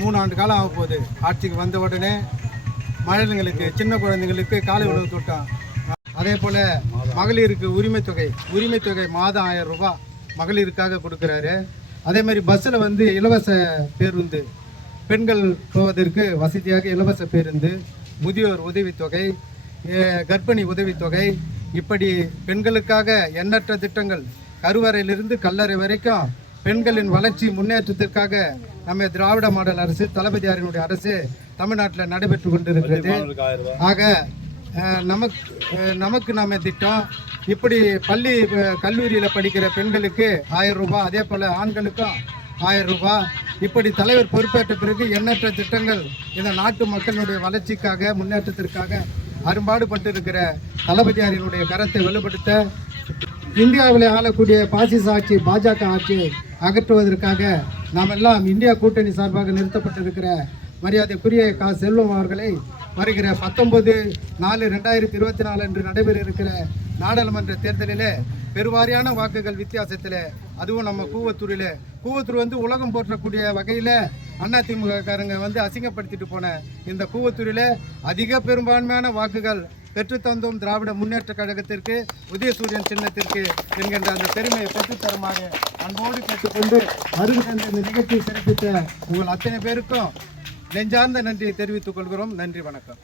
மூணு ஆண்டு காலம் ஆக போகுது. ஆட்சிக்கு வந்த உடனே மழலைங்களுக்கு சின்ன குழந்தைங்களுக்கு காலை உணவு திட்டம் அதே போல் மகளிருக்கு உரிமை தொகை உரிமை தொகை மாதம் ஆயிரம் ரூபாய் மகளிருக்காக கொடுக்குறாரு. அதே மாதிரி பஸ்ஸில் வந்து இலவச பேருந்து பெண்கள் போவதற்கு வசதியாக இலவச பேருந்து முதியோர் உதவித்தொகை கர்ப்பிணி உதவித்தொகை இப்படி பெண்களுக்காக எண்ணற்ற திட்டங்கள் கருவறையிலிருந்து கல்லறை வரைக்கும் பெண்களின் வளர்ச்சி முன்னேற்றத்திற்காக நம்ம திராவிட மாடல் அரசு தளபதியாரினுடைய அரசு தமிழ்நாட்டில் நடைபெற்று கொண்டிருக்கிறது. ஆக நமக்கு நமக்கு நாம திட்டம் இப்படி பள்ளி கல்லூரியில் படிக்கிற பெண்களுக்கு ஆயிரம் ரூபாய் அதே போல் ஆண்களுக்கும் ஆயிரம் ரூபாய். இப்படி தலைவர் பொறுப்பேற்ற பிறகு எண்ணற்ற திட்டங்கள் இந்த நாட்டு மக்களுடைய வளர்ச்சிக்காக முன்னேற்றத்திற்காக அரும்பாடுபட்டு இருக்கிற தளபதியாரினுடைய கரத்தை வலுப்படுத்த இந்தியாவில் ஆளக்கூடிய பாசிச ஆட்சி பாஜக ஆட்சியை அகற்றுவதற்காக நாம் எல்லாம் இந்தியா கூட்டணி சார்பாக நிறுத்தப்பட்டிருக்கிற மரியாதைக்குரிய கா. செல்வம் அவர்களை வருகிற பத்தொன்பது நாலு ரெண்டாயிரத்தி இருபத்தி நாலு அன்று நடைபெற இருக்கிற நாடாளுமன்ற தேர்தலிலே பெருவாரியான வாக்குகள் வித்தியாசத்தில் அதுவும் நம்ம கூவத்தூரில். கூவத்தூர் வந்து உலகம் போற்றக்கூடிய வகையில் அதிமுக காரங்க வந்து அசிங்கப்படுத்திட்டு போன இந்த கூவத்தூரில் அதிக பெரும்பான்மையான வாக்குகள் பெற்றுத்தந்தோம் திராவிட முன்னேற்ற கழகத்திற்கு உதயசூரியன் சின்னத்திற்கு என்கின்ற அந்த பெருமையை பெற்றுத்தருமாறு அன்போடு கேட்டுக்கொண்டு வருகின்ற இந்த நிகழ்ச்சியை சிறப்பித்த உங்கள் அத்தனை பேருக்கும் நெஞ்சார்ந்த நன்றியை தெரிவித்துக் கொள்கிறோம். நன்றி வணக்கம்.